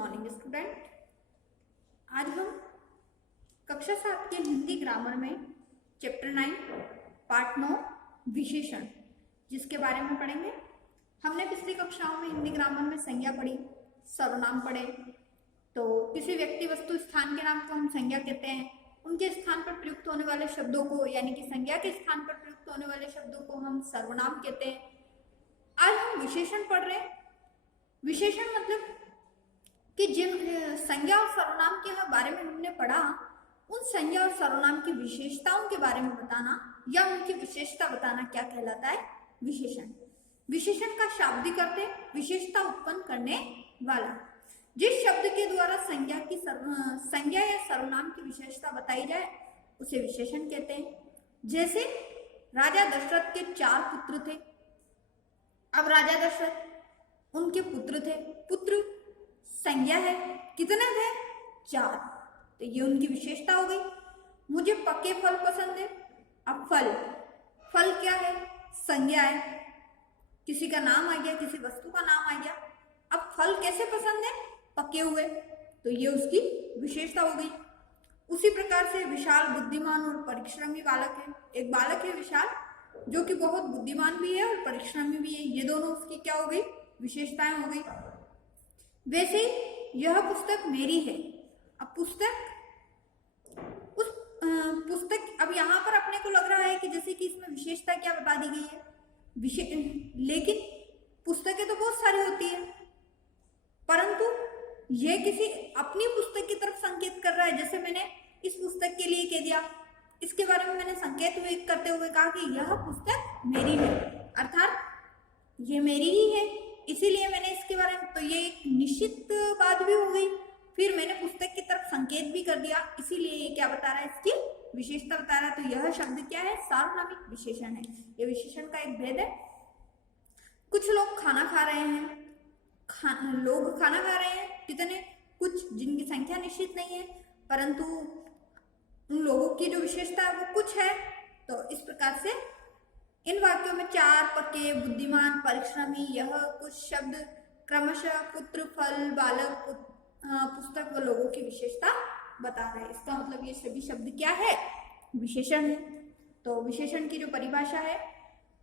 Morning student. आज हम कक्षा 7 के हिंदी ग्रामर में चैप्टर 9 पार्ट 9 विशेषण जिसके बारे में पढ़ेंगे। हमने पिछली कक्षाओं में हिंदी ग्रामर में संज्ञा पढ़ी, सर्वनाम पढ़े। तो किसी व्यक्ति वस्तु स्थान के नाम को हम संज्ञा कहते हैं। उनके स्थान पर प्रयुक्त होने वाले शब्दों को यानी कि संज्ञा के स्थान पर प्रयुक्त होने वाले शब्दों को हम सर्वनाम कहते हैं। आज हम विशेषण पढ़ रहे हैं। विशेषण मतलब कि जिन संज्ञा और सर्वनाम के बारे में हमने पढ़ा, उन संज्ञा और सर्वनाम की विशेषताओं के बारे में बताना या उनकी विशेषता बताना क्या कहलाता है? विशेषण। विशेषण का शाब्दिक अर्थ है विशेषता उत्पन्न करने वाला। जिस शब्द के द्वारा संज्ञा या सर्वनाम की विशेषता बताई जाए उसे विशेषण कहते हैं। जैसे राजा दशरथ के 4 पुत्र थे। अब राजा दशरथ, उनके पुत्र थे। पुत्र संज्ञा है, कितने थे? 4। तो ये उनकी विशेषता हो गई। मुझे पके फल पसंद है। अब फल क्या है? संज्ञा है। किसी का नाम आ गया, किसी वस्तु का नाम आ गया। अब फल कैसे पसंद है? पके हुए। तो ये उसकी विशेषता हो गई। उसी प्रकार से विशाल बुद्धिमान और परिश्रमी बालक है। एक बालक है विशाल, जो कि बहुत बुद्धिमान भी है और परिश्रमी भी है। ये दोनों उसकी क्या हो गई? विशेषताएं हो गई। वैसे यह पुस्तक मेरी है। अब पुस्तक अब यहाँ पर अपने को लग रहा है कि जैसे कि इसमें विशेषता क्या बता दी गई है, लेकिन पुस्तकें तो बहुत सारी होती है, परंतु यह किसी अपनी पुस्तक की तरफ संकेत कर रहा है। जैसे मैंने इस पुस्तक के लिए कह दिया, इसके बारे में मैंने संकेत करते हुए कहा कि यह पुस्तक मेरी है, अर्थात ये मेरी ही है, इसीलिए मैंने इसके बारे में, तो ये एक निश्चित बात भी हो गई। फिर मैंने पुस्तक की तरफ संकेत भी कर दिया, इसीलिए ये क्या बता रहा है? इसकी विशेषता बता रहा है। तो यह शब्द क्या है? सार्वनामिक विशेषण है। ये विशेषण का एक भेद है। कुछ लोग खाना खा रहे हैं, लोग खाना खा रहे हैं, कितने? कुछ, जिनकी संख्या निश्चित नहीं है, परंतु उन लोगों की जो विशेषता है वो कुछ है। तो इस प्रकार से इन वाक्यों में 4, पके, बुद्धिमान, परिश्रमी, यह कुछ शब्द क्रमशः पुत्र, फल, बालक, पुस्तक व लोगों की विशेषता बता रहे हैं। इसका मतलब ये सभी शब्द क्या है? विशेषण है। तो विशेषण की जो परिभाषा है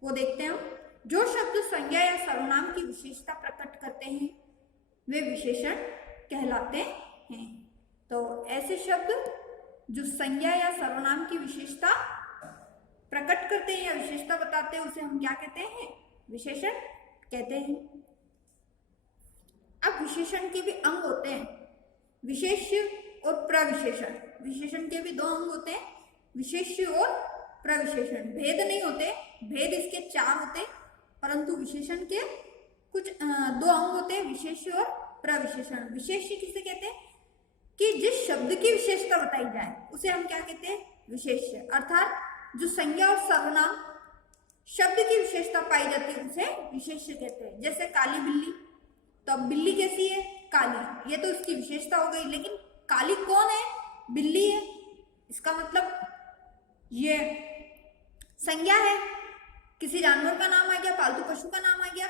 वो देखते हैं हम। जो शब्द संज्ञा या सर्वनाम की विशेषता प्रकट करते हैं वे विशेषण कहलाते हैं। तो ऐसे शब्द जो संज्ञा या सर्वनाम की विशेषता प्रकट करते हैं या विशेषता बताते हैं उसे हम क्या कहते हैं? विशेषण कहते हैं। अब विशेषण के भी अंग होते हैं, विशेष्य और प्रविशेषण। विशेषण के भी 2 अंग होते हैं, विशेष्य और प्रविशेषण। भेद नहीं होते, भेद इसके 4 होते, परंतु विशेषण के कुछ 2 अंग होते हैं, विशेष्य और प्रविशेषण। विशेष्य किसे कहते हैं? कि जिस शब्द की विशेषता बताई जाए उसे हम क्या कहते हैं? विशेष्य। अर्थात जो संज्ञा और सर्वनाम शब्द की विशेषता पाई जाती है उसे विशेष्य कहते हैं। जैसे काली बिल्ली, तो अब बिल्ली कैसी है? काली, ये तो उसकी विशेषता हो गई। लेकिन काली कौन है? बिल्ली है। इसका मतलब ये संज्ञा है, किसी जानवर का नाम आ गया, पालतू पशु का नाम आ गया।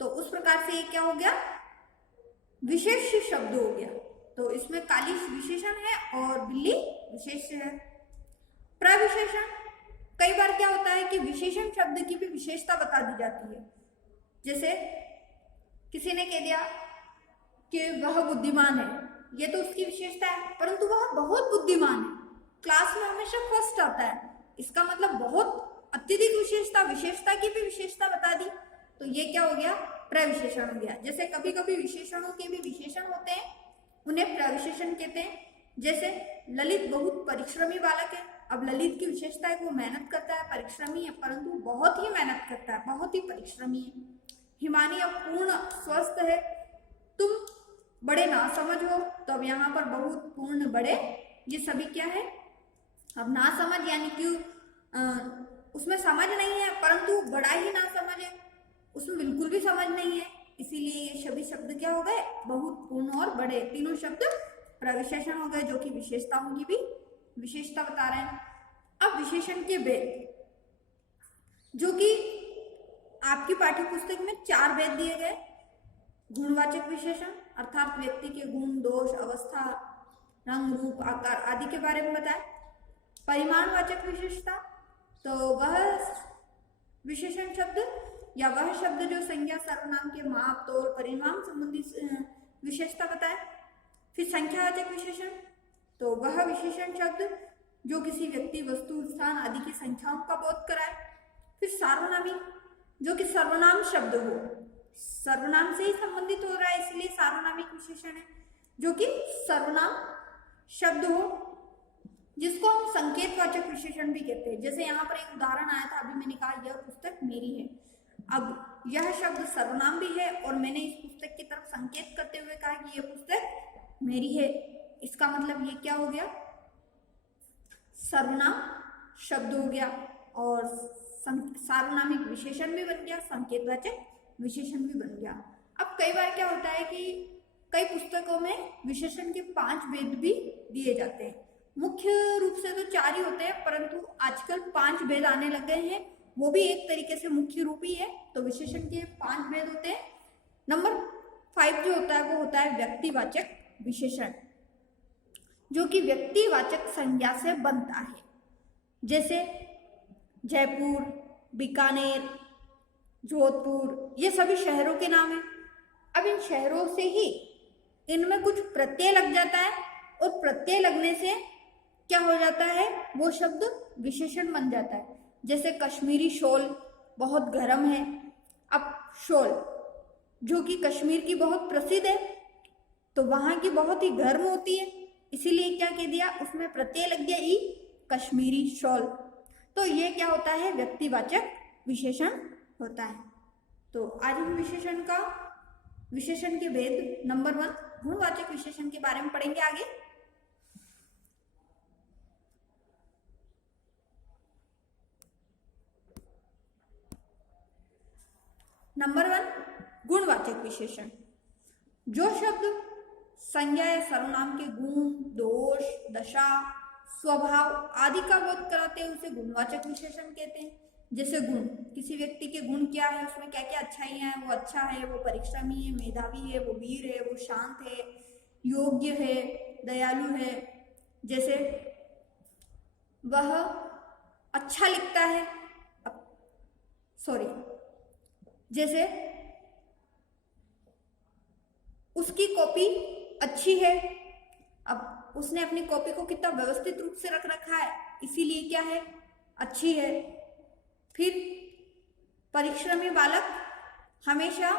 तो उस प्रकार से ये क्या हो गया? विशेष्य शब्द हो गया। तो इसमें काली विशेषण है और बिल्ली विशेष्य है। प्रविशेषण, कई बार क्या होता है कि विशेषण शब्द की भी विशेषता बता दी जाती है। जैसे किसी ने कह दिया कि वह बुद्धिमान है, यह तो उसकी विशेषता है, परंतु वह बहुत बुद्धिमान है, क्लास में हमेशा फर्स्ट आता है। इसका मतलब बहुत अत्यधिक विशेषता की भी विशेषता बता दी। तो ये क्या हो गया? प्रविशेषण हो गया। जैसे कभी कभी विशेषणों के भी विशेषण होते हैं, उन्हें प्रविशेषण कहते हैं। जैसे ललित बहुत परिश्रमी बालक है। अब ललित की विशेषता है वो मेहनत करता है, परिश्रमी है, परंतु बहुत ही मेहनत करता है, बहुत ही परिश्रमी है। हिमानी अब पूर्ण स्वस्थ है। तुम बड़े नासमझ हो, तो अब यहाँ पर बहुत, पूर्ण, बड़े, ये सभी क्या है? अब नासमझ यानी कि उसमें समझ नहीं है, परंतु बड़ा ही नासमझ है, उसमें बिल्कुल भी समझ नहीं है, इसीलिए ये सभी शब्द क्या हो गए? बहुत, पूर्ण और बड़े। तीनों शब्द प्रविशेषण हो गए, जो कि विशेषताओं की भी विशेषता बता रहे हैं। अब विशेषण के भेद, जो कि आपकी पाठ्य पुस्तक में 4 भेद दिए गए। गुणवाचक विशेषण अर्थात व्यक्ति के गुण, दोष, अवस्था, रंग, रूप, आकार आदि के बारे में बताए। परिमाणवाचक विशेषता तो वह विशेषण शब्द या वह शब्द जो संज्ञा सर्वनाम के माप, तोड़, परिमाण संबंधी विशेषता बताए। फिर संख्यावाचक विशेषण तो वह विशेषण शब्द जो किसी व्यक्ति, वस्तु, स्थान आदि की संख्याओं का बोध कराए। फिर सार्वनामी जो कि सर्वनाम शब्द हो, सर्वनाम से ही संबंधित हो रहा है इसलिए सार्वनामिक विशेषण है, जो कि सर्वनाम शब्द हो जिसको हम संकेतवाचक विशेषण भी कहते हैं। जैसे यहाँ पर एक उदाहरण आया था, अभी मैंने कहा यह पुस्तक मेरी है। अब यह शब्द सर्वनाम भी है और मैंने इस पुस्तक की तरफ संकेत करते हुए कहा कि यह पुस्तक मेरी है। इसका मतलब ये क्या हो गया, सर्वनाम शब्द हो गया और सार्वनामिक विशेषण भी बन गया, संकेतवाचक विशेषण भी बन गया। अब कई बार क्या होता है कि कई पुस्तकों में विशेषण के 5 भेद भी दिए जाते हैं। मुख्य रूप से तो 4 ही होते हैं, परंतु आजकल 5 भेद आने लग गए हैं, वो भी एक तरीके से मुख्य रूप ही है। तो विशेषण के 5 भेद होते हैं। नंबर 5 जो होता है वो होता है व्यक्तिवाचक विशेषण, जो कि व्यक्तिवाचक संज्ञा से बनता है। जैसे जयपुर, बीकानेर, जोधपुर, ये सभी शहरों के नाम हैं। अब इन शहरों से ही इनमें कुछ प्रत्यय लग जाता है और प्रत्यय लगने से क्या हो जाता है, वो शब्द विशेषण बन जाता है। जैसे कश्मीरी शॉल बहुत गर्म है। अब शॉल जो कि कश्मीर की बहुत प्रसिद्ध है, तो वहां की बहुत ही गर्म होती है, इसीलिए क्या कह दिया, उसमें प्रत्यय लग गया ई, कश्मीरी शॉल। तो ये क्या होता है, व्यक्तिवाचक विशेषण होता है। तो आज हम विशेषण के भेद नंबर 1 गुणवाचक विशेषण के बारे में पढ़ेंगे आगे। नंबर 1 गुणवाचक विशेषण, जो शब्द संज्ञा या सर्वनाम के गुण, दोष, दशा, स्वभाव आदि का बोध कराते हैं उसे गुणवाचक विशेषण कहते हैं। जैसे गुण, किसी व्यक्ति के गुण क्या है, उसमें क्या क्या अच्छाइयाँ हैं, वो अच्छा है, वो परिश्रमी है, मेधावी है, वो वीर है, वो शांत है, योग्य है, दयालु है। जैसे वह अच्छा लिखता है, जैसे उसकी कॉपी अच्छी है। अब उसने अपनी कॉपी को कितना व्यवस्थित रूप से रख रखा है, इसीलिए क्या है, अच्छी है। फिर परिश्रमी बालक हमेशा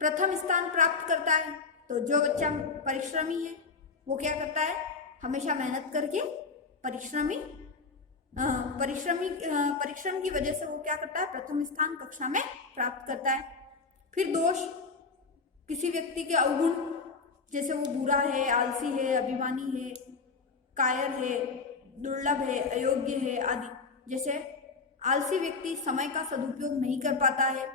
प्रथम स्थान प्राप्त करता है। तो जो बच्चा परिश्रमी है वो क्या करता है, हमेशा मेहनत करके परिश्रम की वजह से वो क्या करता है, प्रथम स्थान कक्षा में प्राप्त करता है। फिर दोष, किसी व्यक्ति के अवगुण, जैसे वो बुरा है, आलसी है, अभिमानी है, कायर है, दुर्लभ है, अयोग्य है आदि। जैसे आलसी व्यक्ति समय का सदुपयोग नहीं कर पाता है।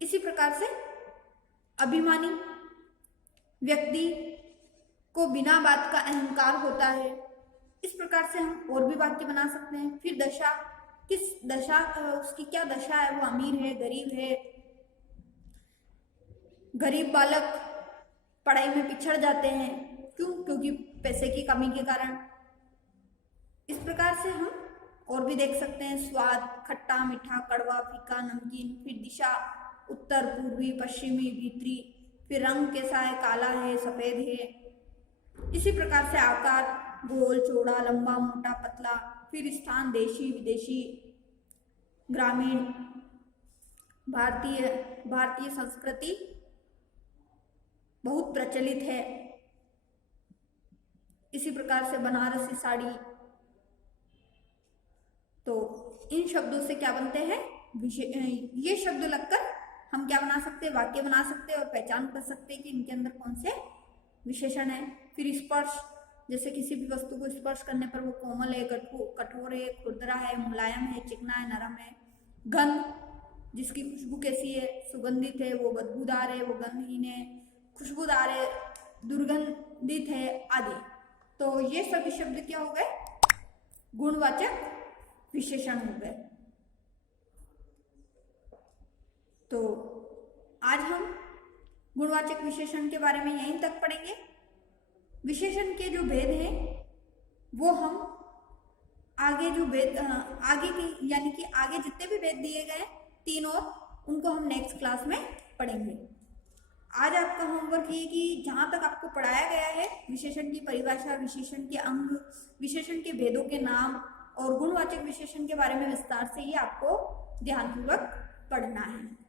इसी प्रकार से अभिमानी व्यक्ति को बिना बात का अहंकार होता है। इस प्रकार से हम और भी वाक्य बना सकते हैं। फिर दशा, उसकी क्या दशा है, वो अमीर है, गरीब है। गरीब बालक पढ़ाई में पिछड़ जाते हैं, क्यों, क्योंकि पैसे की कमी के कारण। इस प्रकार से हम और भी देख सकते हैं। स्वाद, खट्टा, मीठा, कड़वा, फीका, नमकीन। फिर दिशा, उत्तर, पूर्वी, पश्चिमी, भीतरी। फिर रंग कैसा है, काला है, सफेद है। इसी प्रकार से आकार, गोल, चौड़ा, लंबा, मोटा, पतला। फिर स्थान, देशी, विदेशी, ग्रामीण। भारतीय संस्कृति बहुत प्रचलित है। इसी प्रकार से बनारसी साड़ी। तो इन शब्दों से क्या बनते हैं, ये शब्द लगकर हम क्या बना सकते हैं, वाक्य बना सकते हैं और पहचान कर सकते हैं कि इनके अंदर कौन से विशेषण है। फिर स्पर्श, जैसे किसी भी वस्तु को स्पर्श करने पर वो कोमल है, कठोर है, खुरदरा है, मुलायम है, चिकना है, नरम है। गंध, जिसकी खुशबू कैसी है, सुगंधित है, वो बदबूदार है, वो गंधहीन है, खुशबूदार है, दुर्गंधित है आदि। तो ये सभी शब्द क्या हो गए, गुणवाचक विशेषण हो गए। तो आज हम गुणवाचक विशेषण के बारे में यहीं तक पढ़ेंगे। विशेषण के जो भेद हैं वो हम आगे जो भेद आगे की यानी कि आगे जितने भी भेद दिए गए 3 और उनको हम नेक्स्ट क्लास में पढ़ेंगे। आज आपका होमवर्क ये कि जहाँ तक आपको पढ़ाया गया है विशेषण की परिभाषा, विशेषण के अंग, विशेषण के भेदों के नाम और गुणवाचक विशेषण के बारे में विस्तार से ही आपको ध्यानपूर्वक पढ़ना है।